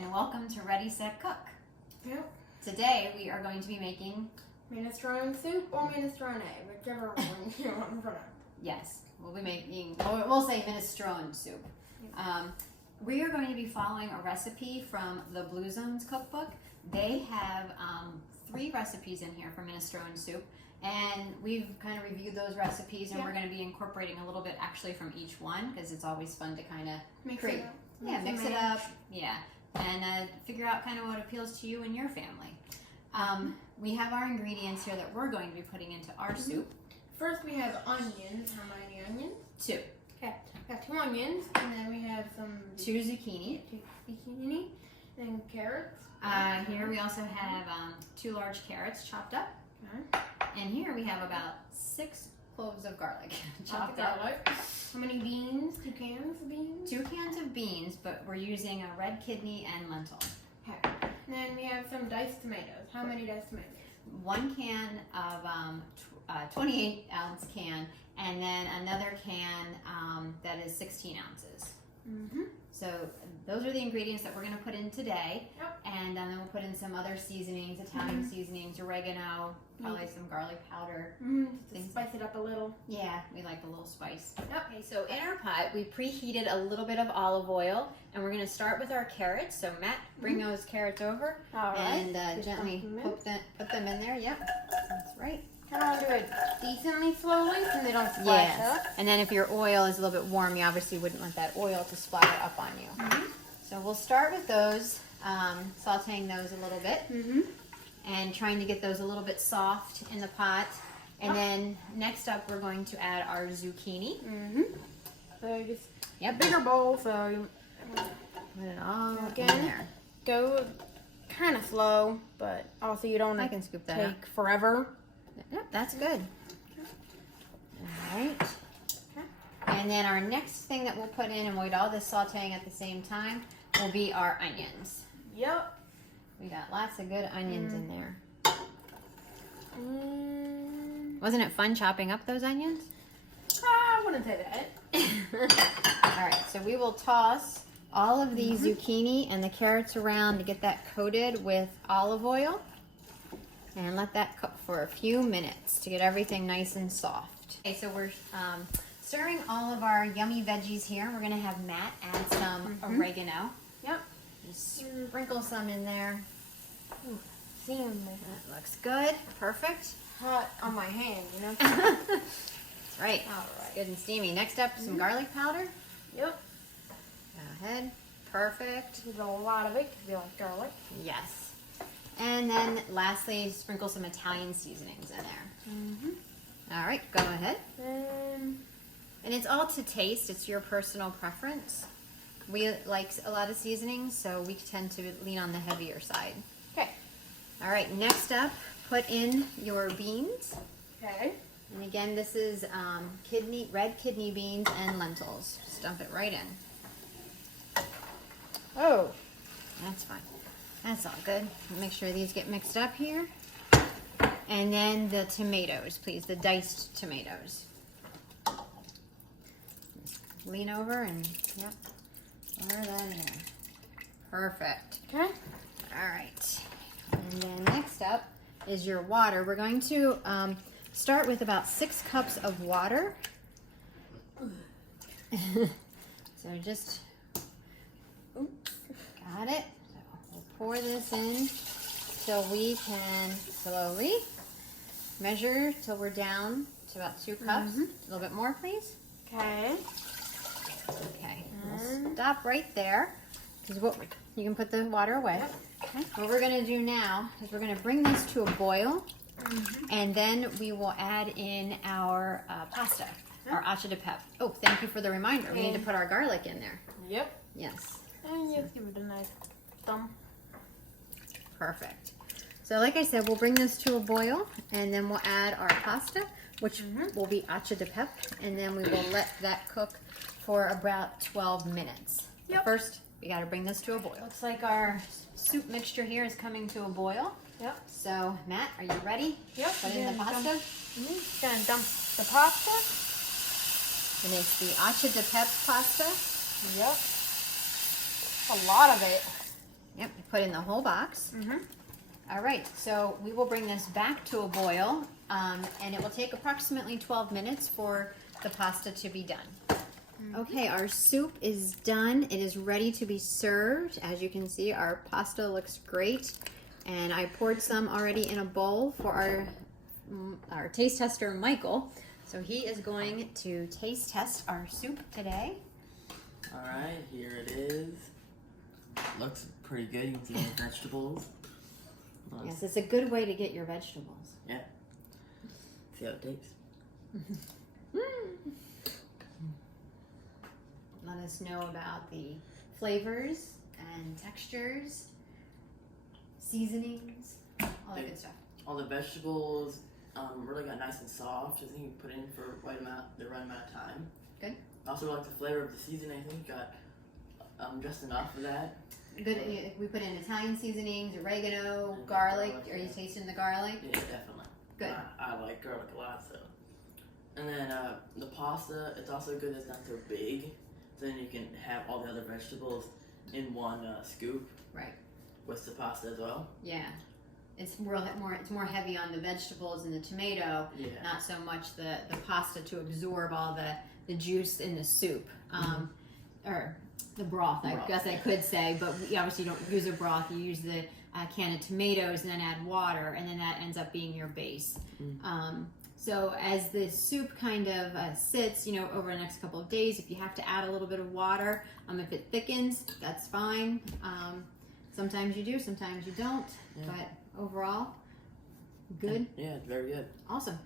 and welcome to Ready, Set, Cook. Yep. Today we are going to be making Minestrone soup or minestrone, whichever one you want to pronounce. Yes, we'll be making, we'll say minestrone soup. We are going to be following a recipe from the Blue Zones cookbook. They have 3 recipes in here for minestrone soup, and we've kind of reviewed those recipes, and we're going to be incorporating a little bit actually from each one because it's always fun to kind of Mix create. it up. Mix it up. Yeah, and figure out kind of what appeals to you and your family. We have our ingredients here that we're going to be putting into our soup. First we have onions. How many onions? 2. Okay, got 2 onions, and then we have some 2 zucchini. 2 zucchini, and carrots. Here we also have 2 large carrots chopped up. Okay. And here we have about 6 cloves of garlic chopped up. Garlic. How many beans? 2 cans of beans? 2 cans of beans, but we're using a red kidney and lentil. Okay. And then we have some diced tomatoes. How many diced tomatoes? 1 can of 28-ounce can, and then another can that is 16 ounces. Mm-hmm. So those are the ingredients that we're going to put in today. Yep. And then we'll put in some other seasonings, Italian seasonings, oregano, probably some garlic powder. To spice it up a little. Yeah, we like a little spice. Yep. Okay, so in our pot, we preheated a little bit of olive oil, and we're going to start with our carrots. So Matt, bring those carrots over. All right. And gently put them in there. Yep, that's right. Kind of do it decently slowly so they don't splash up. And then if your oil is a little bit warm, you obviously wouldn't want that oil to splatter up on you. So we'll start with those, sauteing those a little bit, and trying to get those a little bit soft in the pot. And then next up, we're going to add our zucchini. So just bigger bowl, so you Put it all in there. go kind of slow, but also you don't I can scoop that take up. forever. Yep, that's good. All right. And then our next thing that we'll put in, and we'll do all this sauteing at the same time, will be our onions. Yep. We got lots of good onions in there. Wasn't it fun chopping up those onions? I wouldn't say that. All right, so we will toss all of the zucchini and the carrots around to get that coated with olive oil. And let that cook for a few minutes to get everything nice and soft. Okay, so we're stirring all of our yummy veggies here. We're gonna have Matt add some oregano. Yep. Just sprinkle some in there. Seeing That looks good. Perfect. hot on my hand, you know? That's right. All It's right. good and steamy. Next up, some garlic powder. Yep. Go ahead. Perfect. There's a lot of it because you like garlic. Yes. And then lastly, sprinkle some Italian seasonings in there. All right, go ahead. And it's all to taste. It's your personal preference. We like a lot of seasonings, so we tend to lean on the heavier side. Okay. All right, next up, put in your beans. Okay. And again, this is red kidney beans and lentils. Just dump it right in. Oh. That's fine. That's all good. Make sure these get mixed up here. And then the tomatoes, please, the diced tomatoes. Just lean over and, yep, pour that in. Perfect. Okay. All right. And then next up is your water. We're going to start with about 6 cups of water. So just, got it. We'll pour this in so we can slowly measure till we're down to about 2 cups. A little bit more, please. Okay. Okay. We'll stop right there. Because you can put the water away. Okay. What we're going to do now is we're going to bring this to a boil, and then we will add in our pasta, our ace de pep. Oh, thank you for the reminder. We need to put our garlic in there. Yep. Yes. And just give it a nice thumb. Perfect. So like I said, we'll bring this to a boil, and then we'll add our pasta, which will be ace de pep, and then we will let that cook for about 12 minutes. Yep. But first, we got to bring this to a boil. Looks like our soup mixture here is coming to a boil. Yep. So, Matt, are you ready? Yep. Put in the pasta. Gonna dump the pasta. And it's the ace de pep pasta. Yep. A lot of it. Yep, you put in the whole box. Mm-hmm. All right, so we will bring this back to a boil, and it will take approximately 12 minutes for the pasta to be done. Okay, our soup is done. It is ready to be served. As you can see, our pasta looks great. And I poured some already in a bowl for our taste tester, Michael. So he is going to taste test our soup today. All right, here it is. Looks pretty good. You can see the vegetables. Yes, it's a good way to get your vegetables. Yeah. See how it tastes. Let us know about the flavors and textures, seasonings, all that good stuff. All the vegetables really got nice and soft. I think you put in for the right amount of time. Good. I also like the flavor of the seasoning. I think you got just enough of that. Good. We put in Italian seasonings, oregano, garlic. Are you tasting the garlic? Yeah, definitely. Good. I like garlic a lot, so. And then the pasta, it's also good that it's not so big. So then you can have all the other vegetables in one scoop. Right. With the pasta as well. Yeah. It's more heavy on the vegetables and the tomato, Yeah. not so much the pasta to absorb all the juice in the soup. Or the broth, I guess I could say, but we obviously don't use a broth. You use the can of tomatoes and then add water, and then that ends up being your base. So as the soup kind of sits, over the next couple of days, if you have to add a little bit of water, if it thickens, that's fine. Sometimes you do, sometimes you don't, but overall, good. Yeah, it's very good. Awesome.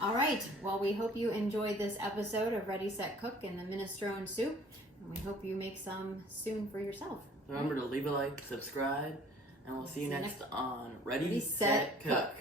All right. Well, we hope you enjoyed this episode of Ready, Set, Cook and the Minestrone Soup. And we hope you make some soon for yourself. Remember to leave a like, subscribe, and we'll see you next on Ready, Set, Cook.